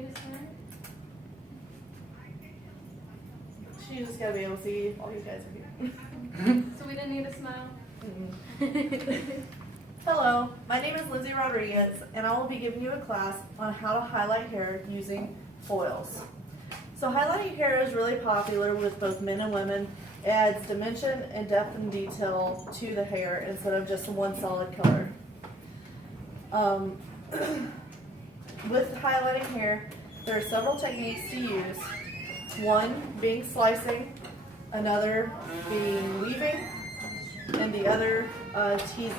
need a smile? She just gotta be able to see all you guys are here. So we didn't need a smile? Hello, my name is Lindsay Rodriguez, and I will be giving you a class on how to highlight hair using foils. So highlighting hair is really popular with both men and women. It adds dimension and depth and detail to the hair instead of just one solid color. With highlighting hair, there are several techniques to use. One being slicing, another being weaving, and the other teasing.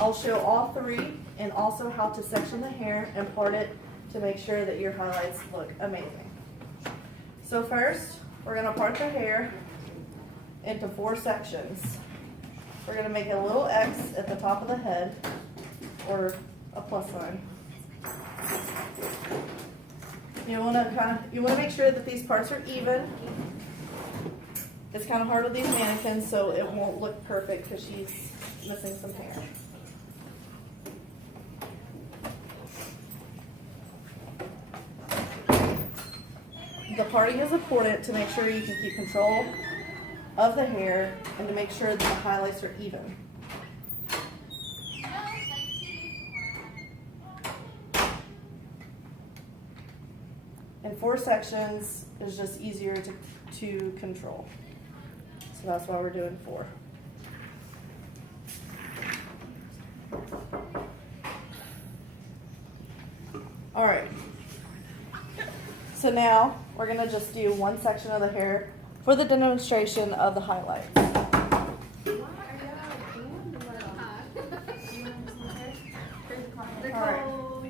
I'll show all three and also how to section the hair and part it to make sure that your highlights look amazing. So first, we're going to part the hair into 4 sections. We're going to make a little X at the top of the head, or a plus sign. You want to make sure that these parts are even. It's kind of hard with these mannequins, so it won't look perfect because she's missing some hair. The parting is important to make sure you can keep control of the hair and to make sure that the highlights are even. And 4 sections is just easier to control. So that's why we're doing 4. All right. So now we're going to just do 1 section of the hair for the demonstration of the highlights. Nicole,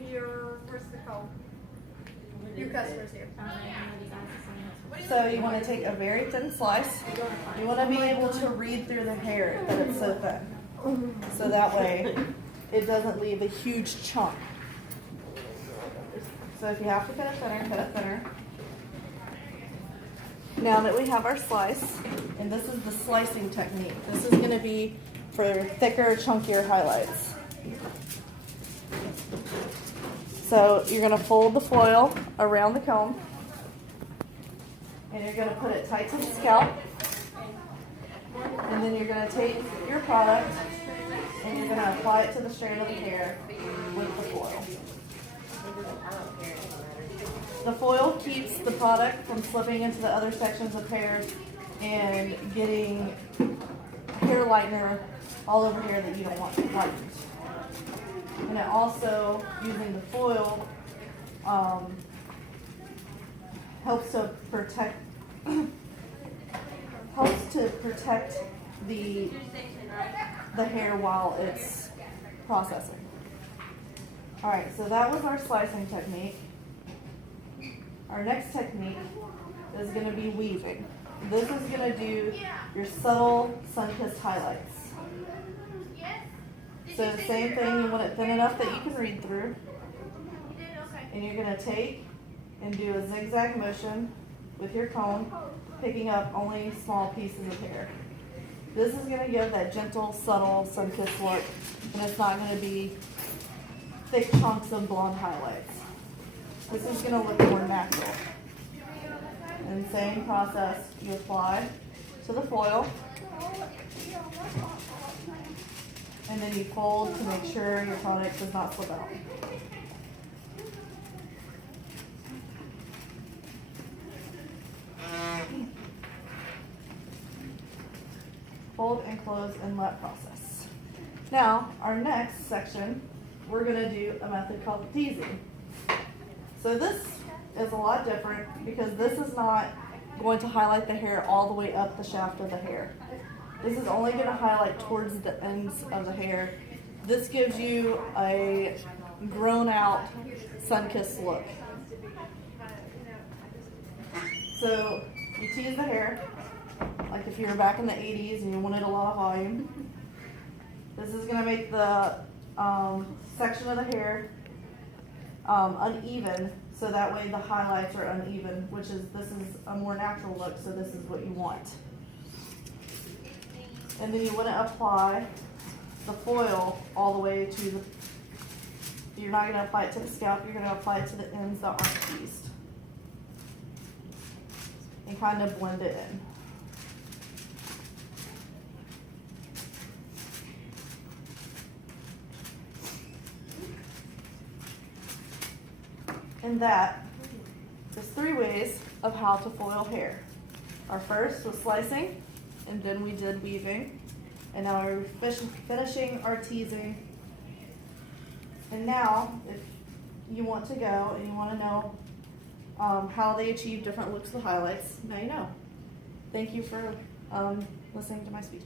where's Nicole? Your customer's here. So you want to take a very thin slice. You want to be able to read through the hair that it's so thin. So that way it doesn't leave a huge chunk. So if you have to cut it thinner. Now that we have our slice, and this is the slicing technique. This is going to be for thicker, chunkier highlights. So you're going to fold the foil around the comb, and you're going to put it tight to the scalp, and then you're going to take your product and you're going to apply it to the strand of the hair with the foil. The foil keeps the product from slipping into the other sections of hair and getting hair lightener all over hair that you don't want lightened. And it also, using the foil, helps to protect the hair while it's processing. All right, so that was our slicing technique. Our next technique is going to be weaving. This is going to do your subtle sun-kissed highlights. So the same thing, you want it thin enough that you can read through. And you're going to take and do a zigzag motion with your comb, picking up only small pieces of hair. This is going to give that gentle, subtle sun-kissed look, and it's not going to be thick chunks of blonde highlights. This is going to look more natural. And same process, you apply to the foil, and then you fold to make sure your product does not slip out. Fold and close inlet process. Now, our next section, we're going to do a method called teasing. So this is a lot different because this is not going to highlight the hair all the way up the shaft of the hair. This is only going to highlight towards the ends of the hair. This gives you a grown out sun-kissed look. So you tease the hair, like if you were back in the 80s and you wanted a lot of volume. This is going to make the section of the hair uneven, so that way the highlights are uneven, this is a more natural look, so this is what you want. And then you want to apply the foil all the way to You're not gonna apply it to the scalp, you're gonna apply it to the ends that aren't teased. And kind of blend it in. And that is 3 ways of how to foil hair. Our first was slicing, and then we did weaving, and now we're finishing our teasing. And now, if you want to go and you want to know how they achieve different looks with highlights, now you know. Thank you for listening to my speech.